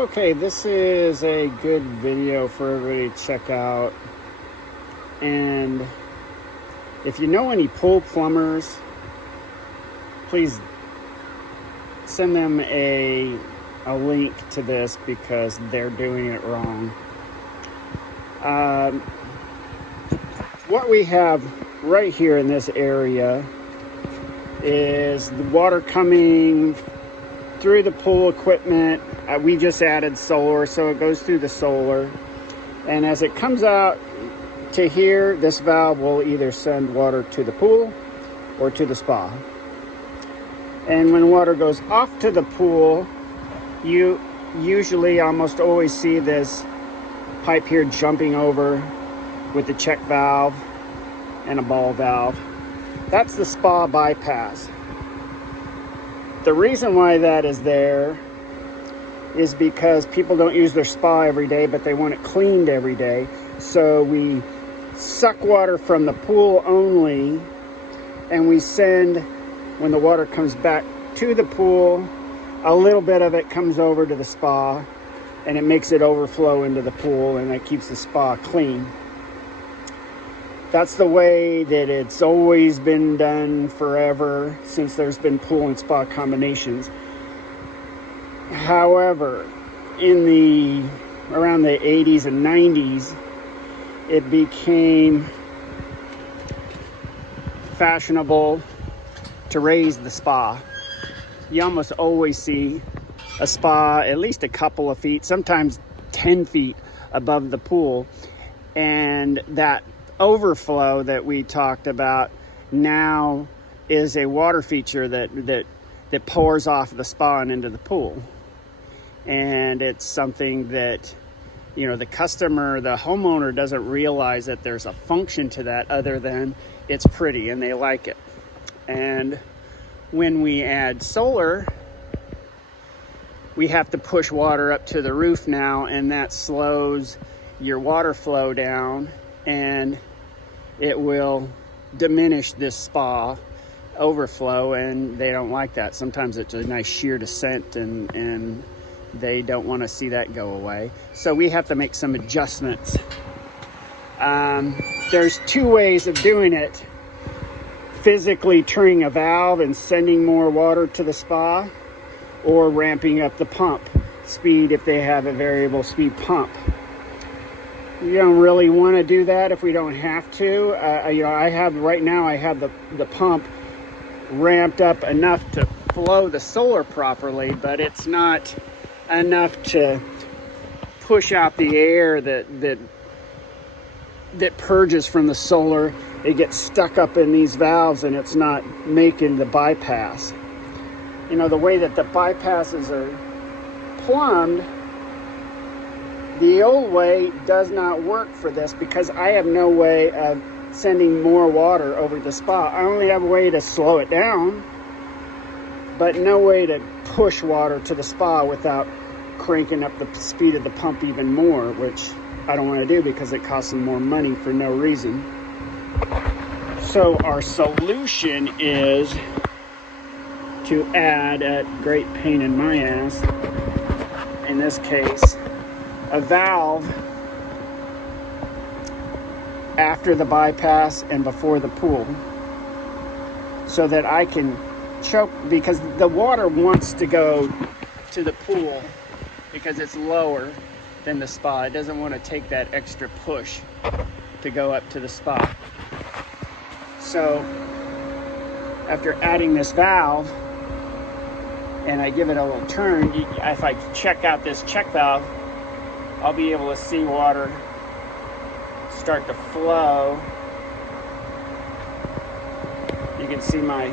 Okay, this is a good video for everybody to check out. And if you know any pool plumbers, please send them a link to this because they're doing it wrong. What we have right here in this area is the water coming through the pool equipment. We just added solar, so it goes through the solar. And as it comes out to here, this valve will either send water to the pool or to the spa. And when water goes off to the pool, you usually almost always see this pipe here jumping over with the check valve and a ball valve. That's the spa bypass. The reason why that is there is because people don't use their spa every day, but they want it cleaned every day. So we suck water from the pool only, and we send, when the water comes back to the pool, a little bit of it comes over to the spa, and it makes it overflow into the pool, and that keeps the spa clean. That's the way that it's always been done forever, since there's been pool and spa combinations. However, around the 80s and 90s, it became fashionable to raise the spa. You almost always see a spa at least a couple of feet, sometimes 10 feet above the pool. And that overflow that we talked about now is a water feature that pours off the spa and into the pool. And it's something that, you know, the customer, the homeowner doesn't realize that there's a function to that other than it's pretty and they like it. And when we add solar, we have to push water up to the roof now, and that slows your water flow down, and it will diminish this spa overflow, and they don't like that. Sometimes it's a nice sheer descent, and they don't want to see that go away. So we have to make some adjustments. There's two ways of doing it: physically turning a valve and sending more water to the spa, or ramping up the pump speed if they have a variable speed pump. You don't really want to do that if we don't have to. I have the pump ramped up enough to flow the solar properly, but it's not enough to push out the air that purges from the solar. It gets stuck up in these valves, and it's not making the bypass. You know, the way that the bypasses are plumbed, the old way does not work for this, because I have no way of sending more water over the spa. I only have a way to slow it down, but no way to push water to the spa without cranking up the speed of the pump even more, which I don't want to do because it costs them more money for no reason. So our solution is to add, at great pain in my ass, in this case, a valve after the bypass and before the pool, so that I can choke, because the water wants to go to the pool because it's lower than the spa. It doesn't want to take that extra push to go up to the spa. So after adding this valve, and I give it a little turn, if I check out this check valve, I'll be able to see water start to flow. You can see my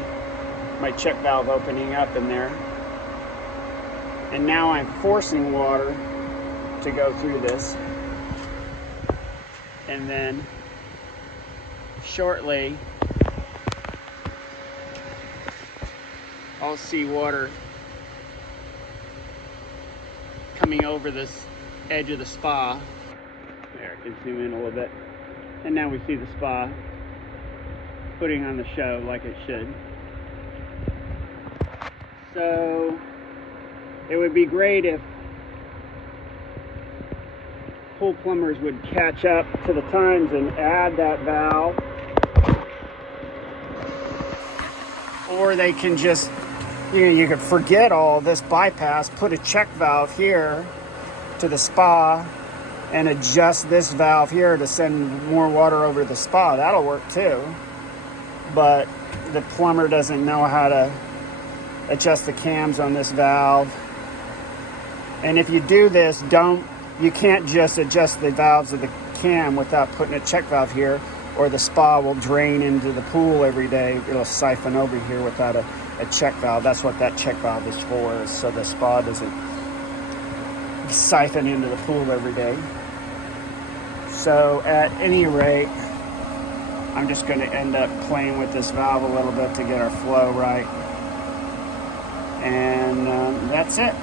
check valve opening up in there. And now I'm forcing water to go through this. And then shortly, I'll see water coming over this edge of the spa. There, I can zoom in a little bit. And now we see the spa putting on the show like it should. So it would be great if pool plumbers would catch up to the times and add that valve, or they can just, you could forget all this bypass, put a check valve here to the spa and adjust this valve here to send more water over the spa. That'll work too. But the plumber doesn't know how to adjust the cams on this valve. And if you do this, you can't just adjust the valves of the cam without putting a check valve here, or the spa will drain into the pool every day. It'll siphon over here without a check valve. That's what that check valve is for, is so the spa doesn't siphon into the pool every day. So at any rate, I'm just going to end up playing with this valve a little bit to get our flow right. And that's it.